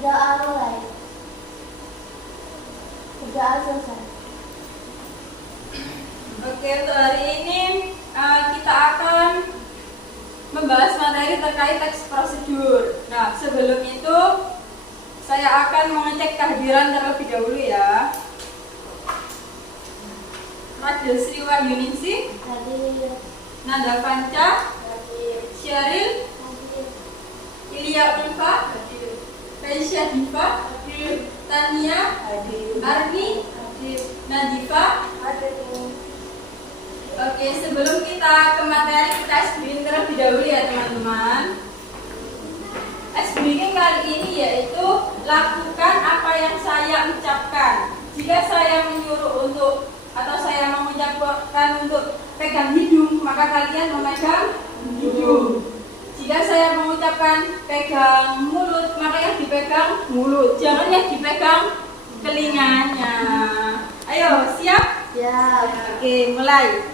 Kerjaan mulai. Kerjaan selesai. Oke, untuk hari ini kita akan membahas materi terkait teks prosedur. Nah, sebelum itu saya akan mengecek kehadiran terlebih dahulu ya. Raja Sri Wahyuningsih, Hadir. Nanda Panca, Hadir. Syaril, Hadir. Ilya Ulfa, Raisya Diva, Tania, Arni, Nadifa. Oke, sebelum kita ke materi, kita SBing terlebih dahulu ya teman-teman. SBing kali ini yaitu lakukan apa yang saya ucapkan. Jika saya menyuruh untuk atau saya mengucapkan untuk pegang hidung, maka kalian memegang hidung. Jika saya mengucapkan pegang mulut, maka yang dipegang mulut. Jangan yang dipegang telinganya. Ayo, siap? Ya. Oke, mulai.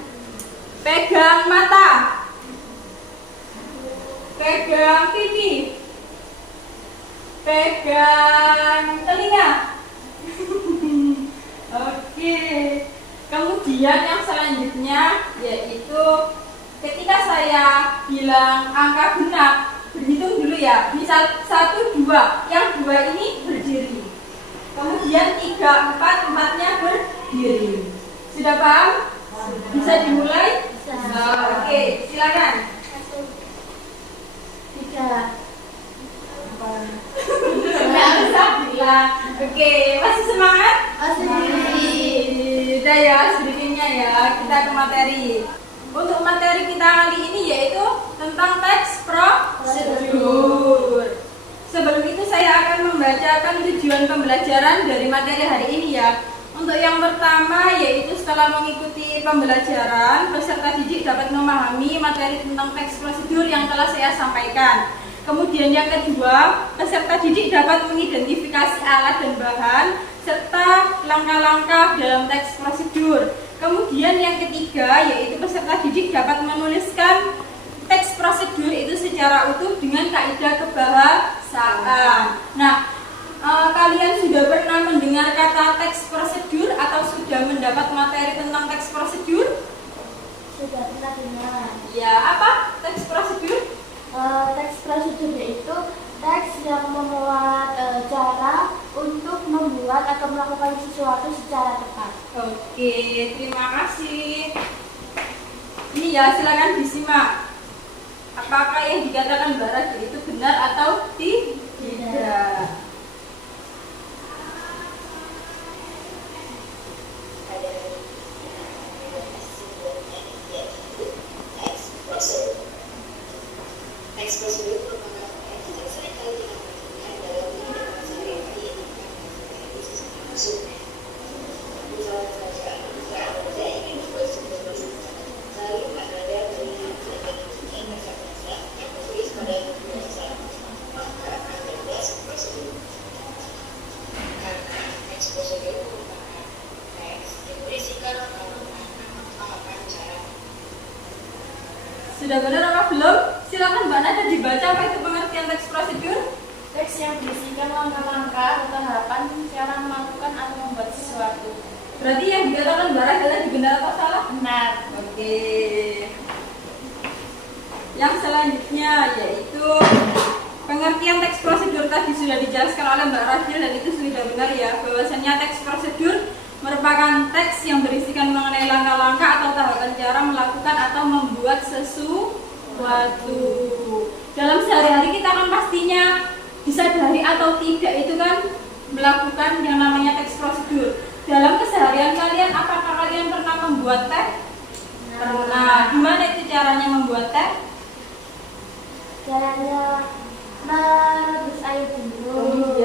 Pegang mata. Pegang pipi. Pegang telinga. Oke. Kemudian yang selanjutnya yaitu ketika saya bilang angka genap, berhitung dulu ya. Misal 1, 2, yang 2 ini berdiri. Kemudian 3, 4, 4-nya berdiri. Sudah paham? Bisa dimulai? Bisa. Oke, silakan. 3. Nggak bisa bilang. Oke, masih semangat? Udah ya, sedikitnya ya. Kita ke materi. Untuk materi kita kali ini yaitu tentang teks prosedur. Sebelum itu saya akan membacakan tujuan pembelajaran dari materi hari ini ya. Untuk yang pertama yaitu setelah mengikuti pembelajaran, peserta didik dapat memahami materi tentang teks prosedur yang telah saya sampaikan. Kemudian yang kedua, peserta didik dapat mengidentifikasi alat dan bahan serta langkah-langkah dalam teks prosedur. Kemudian yang ketiga yaitu peserta didik dapat menuliskan teks prosedur itu secara utuh dengan kaidah kebahasaan. Nah, kalian sudah pernah mendengar kata teks prosedur atau sudah mendapat materi tentang teks prosedur? Sudah pernah dengar. Ya, apa teks prosedur? Teks prosedur yaitu teks yang memuat cara untuk membuat atau melakukan sesuatu secara tepat. Oke, terima kasih. Ini ya, silakan disimak. Apakah yang dikatakan Mbak Raja itu benar atau tidak? Teks prosedur merupakan proses yang sering kali digunakan dalam kehidupan sehari-hari maksudnya. Misalnya saja, jika Anda ingin membuat sebuah tulisan, lalu Anda melihat dengan bahasa yang tertulis pada bahasa, maka Anda buat prosedur. Karena teks prosedur merupakan teks yang berisikan tahapan cara. Sudah benar apa belum? Silakan Mbak Nada dibaca apa itu pengertian teks prosedur. Teks yang berisikan langkah-langkah atau tahapan cara melakukan atau membuat sesuatu. Berarti yang dikatakan Mbak Nada tadi benar atau salah? Benar. Oke. Yang selanjutnya yaitu pengertian teks prosedur tadi sudah dijelaskan oleh Mbak Rachel dan itu sudah benar ya, bahwasanya teks prosedur merupakan teks yang berisikan mengenai langkah-langkah atau tahapan cara melakukan atau membuat sesuatu. Dalam sehari-hari kita kan pastinya disadari atau tidak itu kan melakukan yang namanya teks prosedur. Dalam keseharian kalian, apakah kalian pernah membuat teh? Pernah. Gimana itu caranya membuat teh? Caranya merebus air dulu.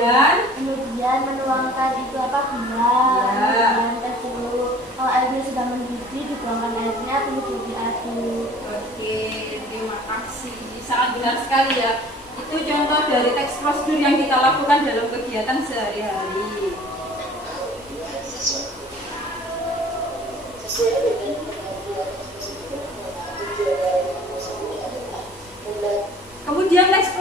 Kemudian menuangkan itu apa gula. Ya. Kemudian teh dulu. Kalau airnya sudah mendidih, dituangkan airnya, kemudian diaduk. Oke, terima kasih. Sangat benar sekali ya. Itu contoh dari teks prosedur yang kita lakukan dalam kegiatan sehari-hari. Sesuai dengan kemampuan prosedur tujuan dari prosedur adalah Kemudian teks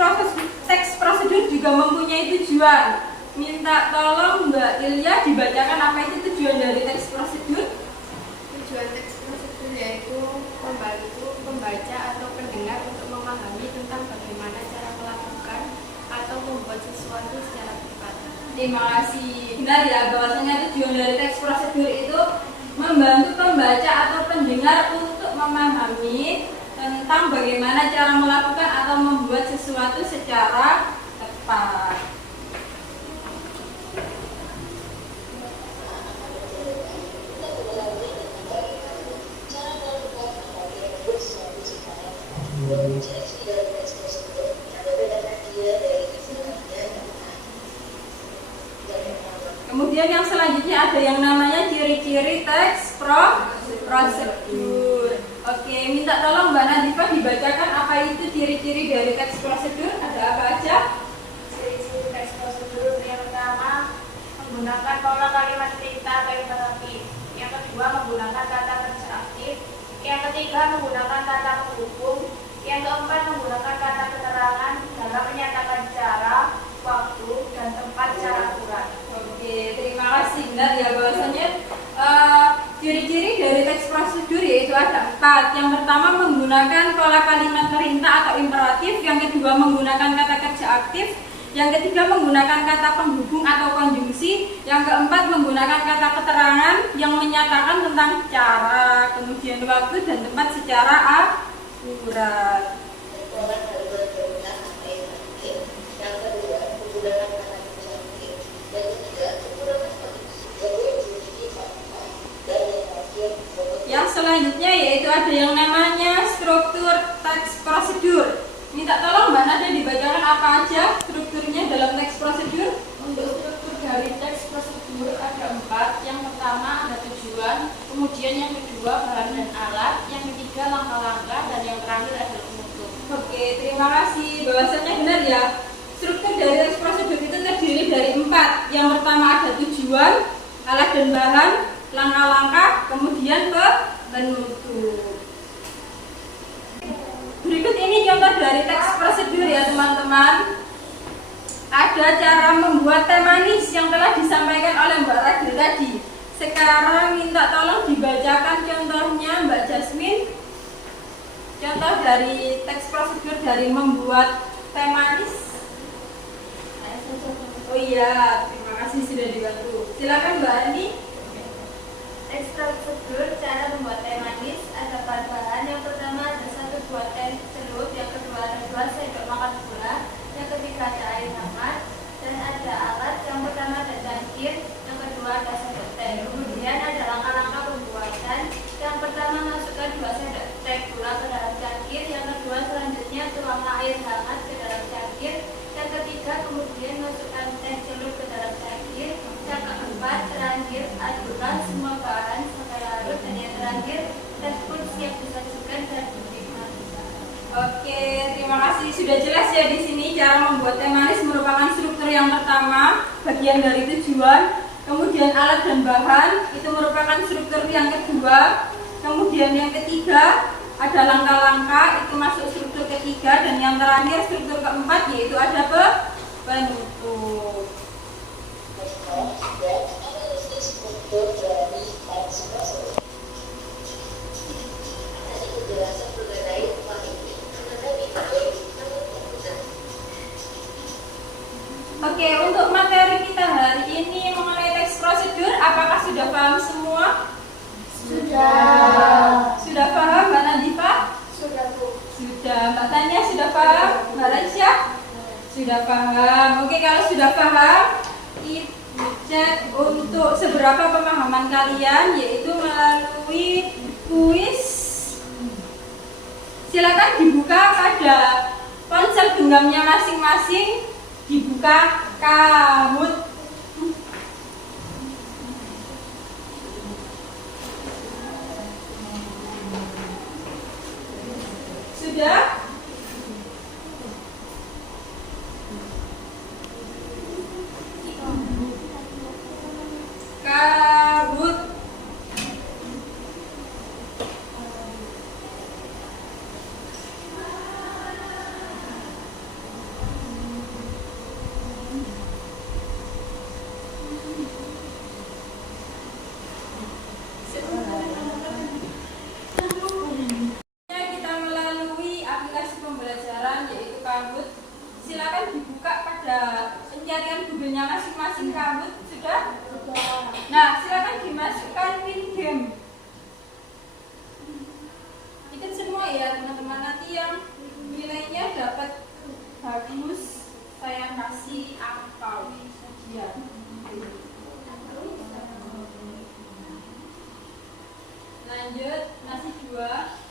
prosedur juga juga mempunyai tujuan. Minta tolong Mbak Ilya dibacakan apa itu tujuan dari teks prosedur. Tujuan teks prosedur yaitu membantu pembaca atau pendengar untuk memahami tentang bagaimana cara melakukan atau membuat sesuatu secara tepat. Terima kasih. Benar ya, bahwasanya tujuan dari teks prosedur itu membantu pembaca atau pendengar untuk memahami tentang bagaimana cara melakukan atau membuat sesuatu secara tepat. Kemudian yang selanjutnya ada yang namanya ciri-ciri teks prosedur. Oke, minta tolong Mbak Nadifa dibacakan apa itu ciri-ciri dari teks prosedur. Ada apa aja? Ciri-ciri teks prosedur yang pertama menggunakan pola kalimat cerita atau imperatif. Yang kedua menggunakan kata kerja aktif. Yang ketiga menggunakan kata penghubung. Yang keempat menggunakan kata keterangan dalam menyatakan cara, waktu, dan tempat secara akurat. Oke, terima kasih. Benar ya, bahwasanya ciri-ciri dari teks prosedur yaitu ada 4. Yang pertama menggunakan pola kalimat perintah atau imperatif. Yang kedua menggunakan kata kerja aktif. Yang ketiga menggunakan kata penghubung atau konjungsi. Yang keempat menggunakan kata keterangan yang menyatakan tentang cara, kemudian waktu dan tempat secara akurat. Yang selanjutnya yaitu ada yang namanya struktur teks prosedur. Minta tolong Mbak Nada dibacakan apa aja strukturnya dalam teks prosedur. Untuk struktur dari teks prosedur ada 4. Yang pertama ada tujuan, kemudian yang kedua bahan dan alat, yang ketiga langkah-langkah, dan yang terakhir adalah penutup. Oke, terima kasih. Bahwasannya benar ya. Struktur dari teks prosedur itu terdiri dari 4. Yang pertama ada tujuan, alat dan bahan, langkah-langkah, kemudian penutup. Berikut ini contoh dari teks prosedur ya teman-teman. Ada cara membuat teh manis yang telah disampaikan oleh Mbak Radil tadi. Sekarang minta tolong dibacakan contohnya Mbak Jasmine. Contoh dari teks prosedur dari membuat teh manis. Oh iya, terima kasih sudah dibantu. Silakan Mbak Ani. Teks prosedur cara membuat teh manis ada bahan-bahan. Yang pertama ada 1 buah teh celup, yang kedua ada 2 sendok makan gula, yang ketiga ada air hangat, dan ada alat. Yang pertama ada cangkir, yang kedua ada sendok teh. Kemudian ada langkah-langkah pembuatan. Yang pertama masukkan 2 sendok teh gula ke dalam cangkir, yang kedua selanjutnya tuangkan air hangat ke dalam cangkir, yang ketiga kemudian masukkan teh celup ke dalam cangkir, yang keempat terakhir adukkan semua bahan sampai larut, dan yang terakhir teh pun siap disajikan dan dinikmati. Oke, terima kasih. Sudah jelas ya di sini cara membuat teh manis merupakan struktur yang pertama, bagian dari tujuan. Kemudian alat dan bahan itu merupakan struktur yang kedua. Kemudian yang ketiga ada langkah-langkah, itu masuk struktur ketiga, dan yang terakhir struktur keempat yaitu ada penutup. Oke, untuk materi kita hari ini mengenai teks prosedur, apakah sudah paham semua? Sudah paham Mbak Nadifa? Sudah Bu. Sudah. Mbak Tanya sudah paham? Mbak Raisya? Sudah paham. Oke, kalau sudah paham, kita cek untuk seberapa pemahaman kalian, yaitu melalui kuis. Silakan dibuka pada ponsel genggamnya masing-masing, dibuka Kahoot. Sudah? Kahoot. Silakan dibuka pada pencarian Google-nya masing-masing. Kamu sudah? Nah, silakan dimasukkan pin game. Ikut semua ya teman-teman. Nanti yang nilainya dapat bagus saya kasih angpau saja. Lanjut, nasi 2.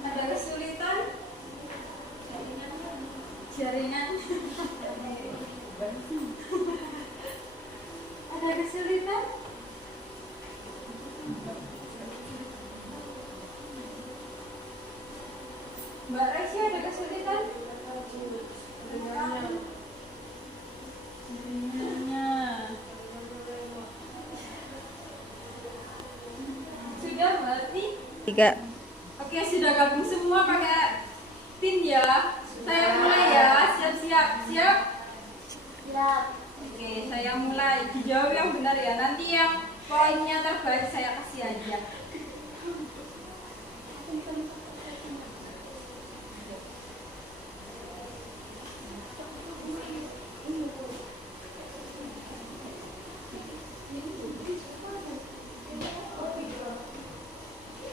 Ada kesulitan? Jaringan. Ada kesulitan? Mbak Resi ada kesulitan? Jaringannya. Sudah berarti? 3. Oke, sudah gabung semua pakai pin ya. Saya mulai ya. Siap-siap. Siap? Siap. Oke, saya mulai. Dijawab yang benar ya. Nanti yang poinnya terbaik saya kasih aja.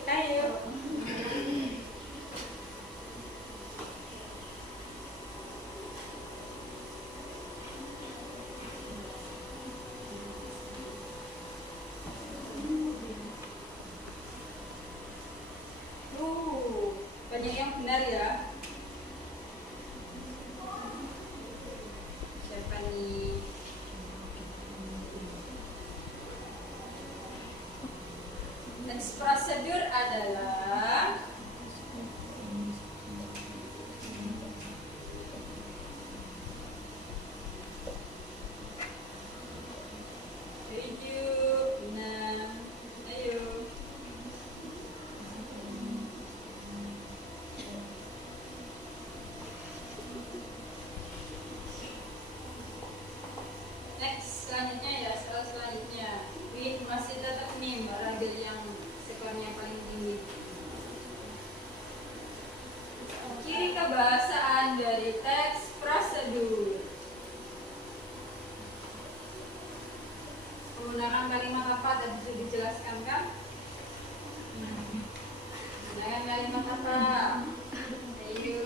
Ayo. Banyak yang benar ya. Siapa nih? Next prosedur adalah tujuh, 6, ayo. Next, selanjutnya ya, soal selanjutnya. Wih, masih tetap nih Mbak Rabil yang skornya paling tinggi. Ciri kebahasaan dari teks prosedur. Menggunakan kalimat apa tadi sudah dijelaskan kan? Gunakan kalimat apa? Ayo.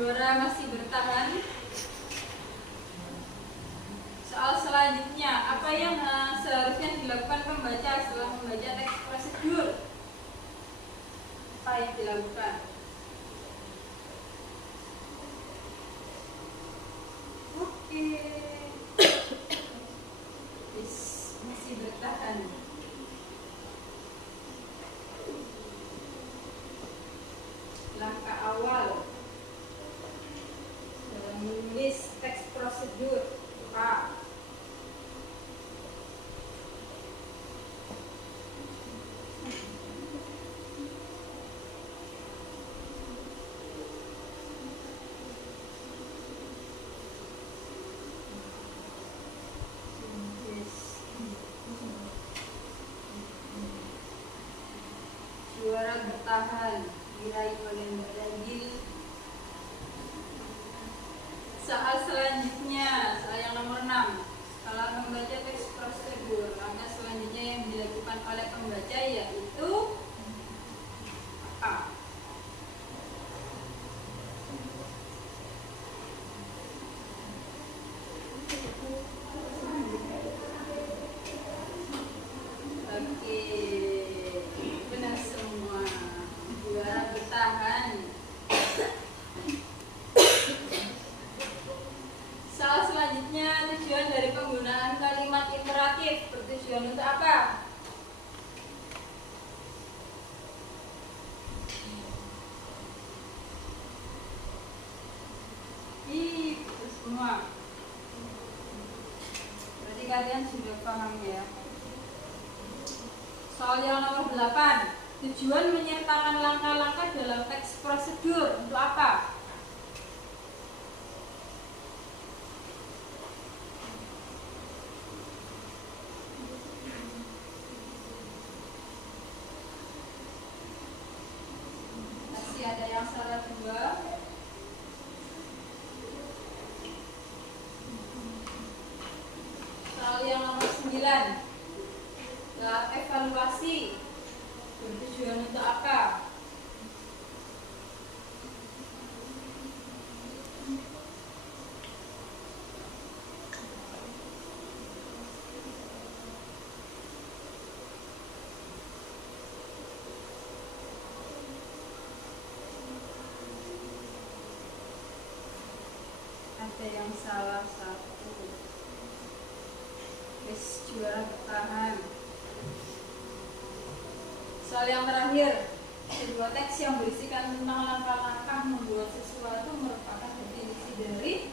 Juara masih bertahan. Soal selanjutnya, apa yang seharusnya dilakukan pembaca setelah membaca teks prosedur? Apa yang dilakukan? Oke. Masih bertahan. Langkah awal dalam menulis teks prosedur A. selanjutnya, tujuan dari penggunaan kalimat imperatif bertujuan untuk apa? Ih, betul semua. Berarti kalian sudah paham ya. Soal yang nomor 8. Tujuan menyertakan langkah-langkah dalam teks prosedur untuk apa? Masih ada yang salah 2. Soal yang nomor 9. Tahap evaluasi bertujuan untuk apa? Ada yang salah 1. Wis juara bertahan. Soal yang terakhir, sebuah teks yang berisikan tentang langkah-langkah membuat sesuatu merupakan definisi dari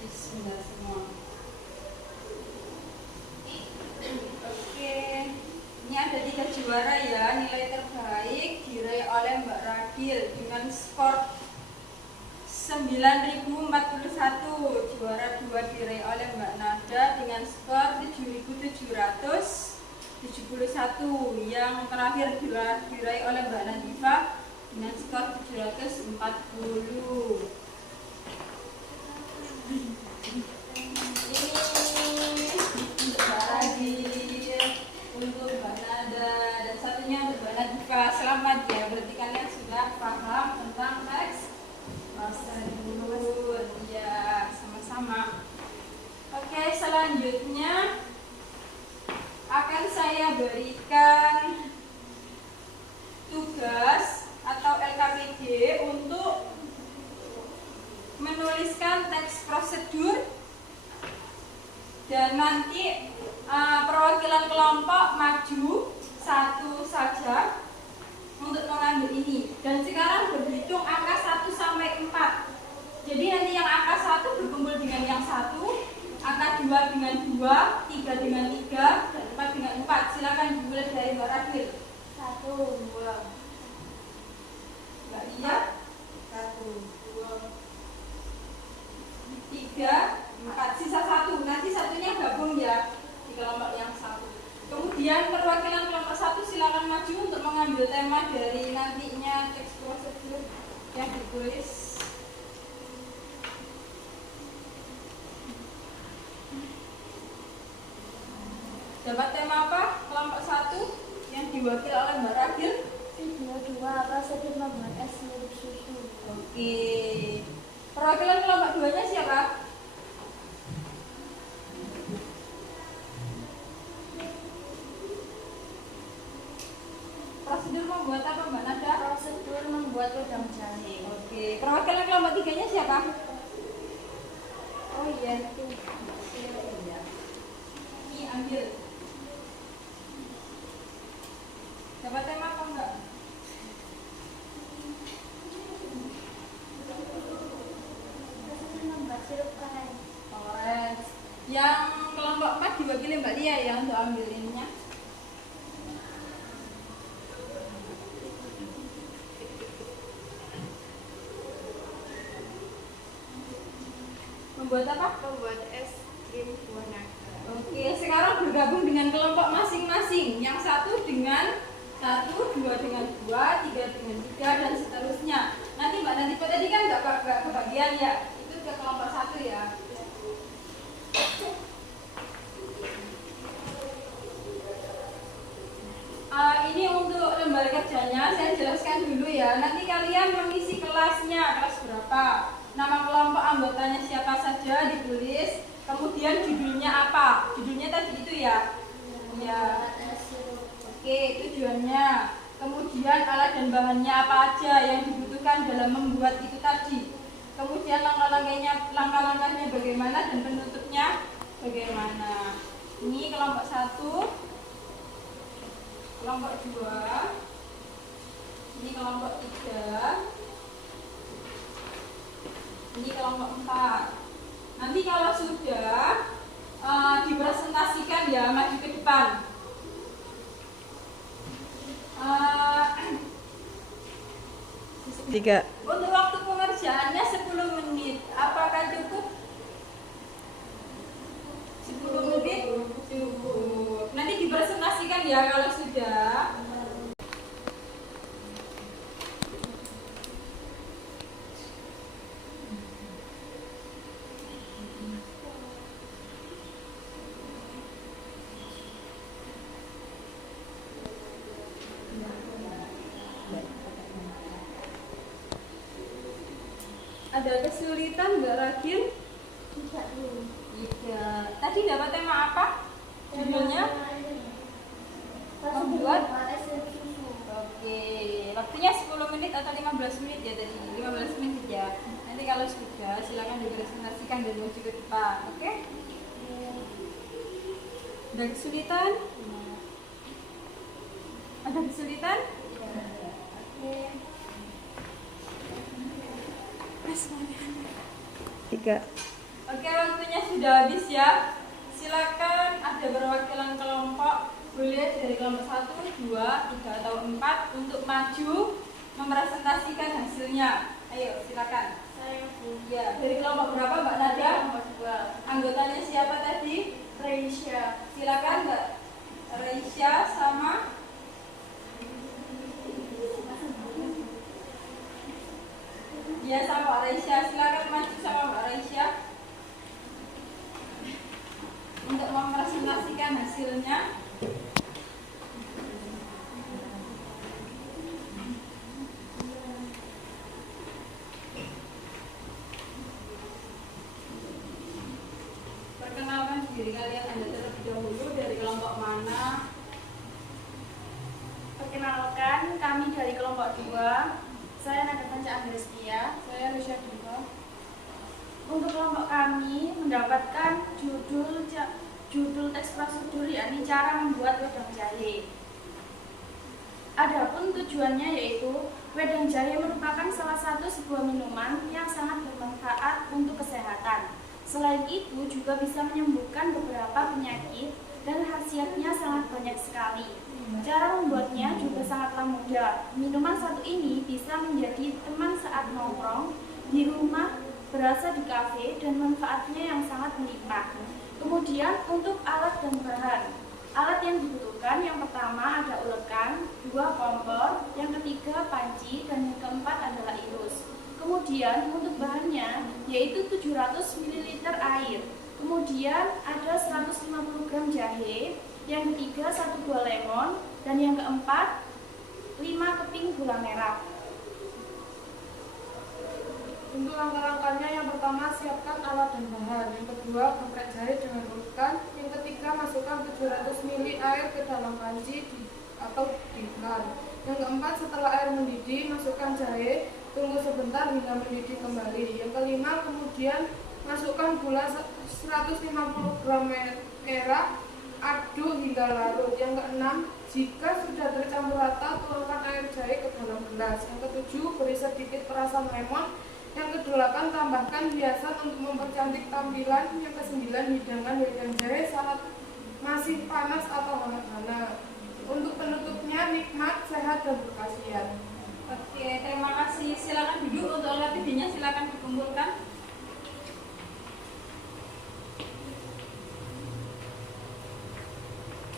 Bismillah semua. Oke, ini ada 3 juara ya. Nilai terbaik diraih oleh Mbak Ragil dengan skor 9041. Juara 2 diraih oleh Mbak Nada dengan skor 7771. Yang terakhir diraih oleh Mbak Nadifa dengan skor 740. Ini untuk Mbak Ragil, untuk Mbak Nada, dan satunya untuk Mbak Nadifa. Selamat ya, berarti kalian sudah paham tentang teks prosedur. Ya, sama-sama. Oke, selanjutnya akan saya berikan tugas atau LKPD untuk menuliskan teks prosedur, dan nanti perwakilan kelompok maju satu saja untuk mengambil ini. Dan sekarang berhitung angka 1 sampai 4. Jadi nanti yang angka 1 berkumpul dengan yang 1, angka 2 dengan 2, 3 dengan 3, dan 4 dengan 4. Silakan dimulai dari Mbak Ragil. 1, 2. Mbak Lia. 1, 2, 3, 4. Sisa 1. Nanti satunya gabung ya di kelompok yang 1. Kemudian perwakilan kelompok 1 silakan maju untuk mengambil tema dari nantinya teks prosedur yang ditulis. Dapat tema apa? Kelompok 1 yang diwakili oleh Mbak Ragil. Video 2, prosedur membuat es sirup susu. Oke. Perwakilan kelompok 2-nya siapa? Prosedur membuat apa Mbak Nada? Prosedur membuat wedang jahe. Oke. Perwakilan kelompok 3-nya siapa? Oh iya itu. Ini ambil. Dapat tema apa enggak? Prosedur membuat sirup orange. Orange. Yang kelompok 4 diwakili Mbak Lia ya untuk ambil ininya. Membuat apa? Membuat es krim buah naga. Oke, sekarang bergabung dengan kelompok masing-masing. Yang 1 dengan 1, 2 dengan 2, 3 dengan 3, dan seterusnya. Nanti Mbak Nadifa tadi kan nggak kebagian ya. Itu ke kelompok 1 ya. Ini untuk lembar kerjanya saya jelaskan dulu ya. Nanti kalian mengisi kelasnya, kelas berapa, nama kelompok anggotanya siapa saja ditulis, kemudian judulnya apa. Judulnya tadi itu ya. Ya. Oke, tujuannya. kemudian alat dan bahannya apa aja yang dibutuhkan dalam membuat itu tadi, kemudian langkah-langkahnya bagaimana dan penutupnya bagaimana. Ini kelompok 1, kelompok 2, ini kelompok 3, ini kelompok 4. Nanti kalau sudah dipresentasikan ya, maju ke depan. Tiga. Untuk waktu pengerjaannya 10 menit. Apakah cukup? 10 menit? Cukup. Nanti dipresentasikan ya kalau sudah. Ada kesulitan Mbak Ragil? Tidak dulu. Tidak. Tadi dapat tema apa? Judulnya? Membuat susu. Oke, waktunya 10 menit atau 15 menit ya tadi? 15 menit ya. Nanti kalau sudah silakan dipresentasikan dan maju ke depan, oke? Ada kesulitan? Ada kesulitan? Oke. 3. Oke, waktunya sudah habis ya. Silakan ada perwakilan kelompok, boleh dari kelompok 1, 2, 3 atau 4 untuk maju mempresentasikan hasilnya. Ayo, silakan. Saya Ya, dari kelompok berapa Mbak Nadia? kelompok 2. Anggotanya siapa tadi? Reisha. Silakan Mbak Reisha sama ya sama Mbak Reisha. Silakan maju sama Mbak Reisha untuk mempresentasikan hasilnya. Perkenalkan diri kalian Anda terlebih dahulu, dari kelompok mana? Perkenalkan, kami dari kelompok 2. Saya Nada Panca Andrestia. Saya Risha juga. Untuk kelompok kami mendapatkan judul teks prosedur, yakni cara membuat wedang jahe. Adapun tujuannya yaitu wedang jahe merupakan salah satu sebuah minuman yang sangat bermanfaat untuk kesehatan. Selain itu juga bisa menyembuhkan beberapa penyakit dan khasiatnya sangat banyak sekali. Cara membuatnya juga sangatlah mudah. Minuman satu ini bisa menjadi teman saat nongkrong di rumah, berasa di kafe, dan manfaatnya yang sangat melimpah. Kemudian untuk alat dan bahan. Alat yang dibutuhkan yang pertama ada ulekan, 2 kompor, yang ketiga panci, dan yang keempat adalah ilus. Kemudian untuk bahannya yaitu 700 ml air. Kemudian ada 150 gram jahe, yang ketiga 1 buah lemon, dan yang keempat 5 keping gula merah. Untuk langkah-langkahnya, yang pertama siapkan alat dan bahan, yang kedua geprek jahe dengan ulekan, yang ketiga masukkan 700 ml air ke dalam panci atau dikar, yang keempat setelah air mendidih masukkan jahe, tunggu sebentar hingga mendidih kembali, yang kelima kemudian masukkan gula 150 gram merah, aduk hingga larut, yang keenam jika sudah tercampur rata tuangkan air jahe ke dalam gelas, yang ketujuh beri sedikit perasan lemon, yang kedelapan tambahkan hiasan untuk mempercantik tampilan, yang kesembilan hidangan wedang jahe saat masih panas atau hangat-hangat. Untuk penutupnya nikmat, sehat, dan berkhasiat. Oke, terima kasih. Silakan duduk, untuk alat tidurnya silakan dikumpulkan.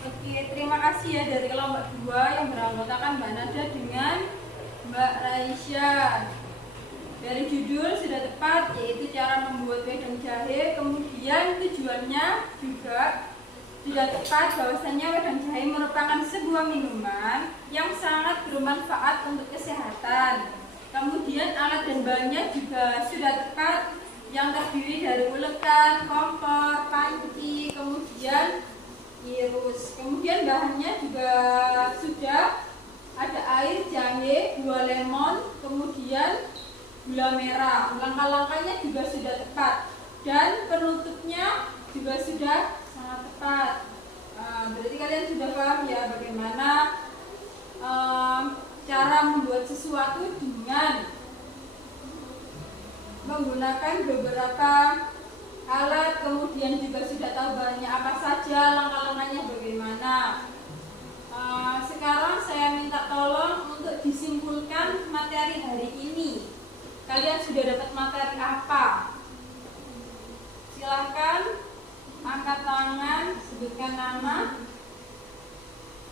Oke, terima kasih ya dari kelompok 2 yang beranggotakan Mbak Nada dengan Mbak Raisya. Dari judul sudah tepat, yaitu cara membuat wedang jahe. Kemudian tujuannya juga sudah tepat, bahwasanya wedang jahe merupakan sebuah minuman yang sangat bermanfaat untuk kesehatan. Kemudian alat dan bahannya juga sudah tepat, yang terdiri dari ulekan, kompor, panci, kemudian irus. Kemudian bahannya juga sudah ada air, jahe, 2 lemon, kemudian gula merah. Langkah-langkahnya juga sudah tepat dan penutupnya juga sudah sangat tepat. Berarti kalian sudah paham ya bagaimana cara membuat sesuatu dengan menggunakan beberapa alat, kemudian juga sudah tahu bahannya apa saja, langkah-langkahnya bagaimana. Sekarang saya minta tolong untuk disimpulkan materi hari ini. Kalian sudah dapat materi apa? Silahkan angkat tangan, sebutkan nama.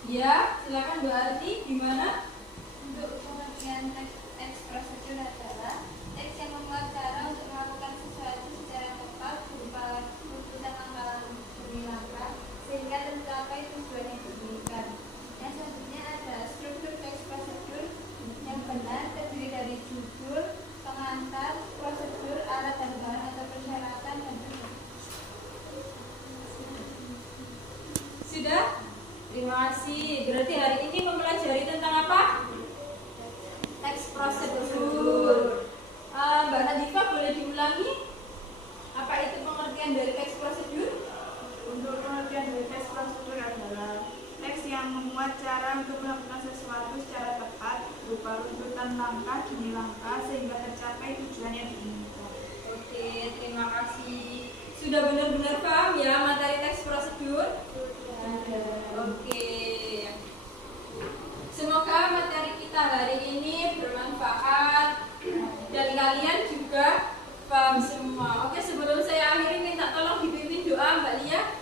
Ya, silakan Bu Arti. Gimana? Untuk pengertian teks prosedur adalah teks yang memuat cara untuk melakukan sesuatu secara tepat berupa urutan langkah demi langkah sehingga tercapai tujuan yang diinginkan. Yang selanjutnya ada struktur teks prosedur yang benar terdiri dari judul, pengantar, prosedur, alat dan bahan atau persyaratan dan penutup. Sudah? Terima kasih. Berarti hari ini mempelajari tentang apa? Teks prosedur. Mbak Nadifa boleh diulangi? Apa itu pengertian dari teks prosedur? Untuk pengertian dari teks prosedur adalah teks yang memuat cara untuk melakukan sesuatu secara tepat berupa runtutan langkah demi langkah sehingga tercapai tujuan yang diinginkan. Oke, terima kasih. Sudah benar-benar paham ya materi teks prosedur? Oke. Semoga materi kita hari ini bermanfaat dan kalian juga paham semua. Oke, sebelum saya akhiri minta tolong dipimpin doa Mbak Lia.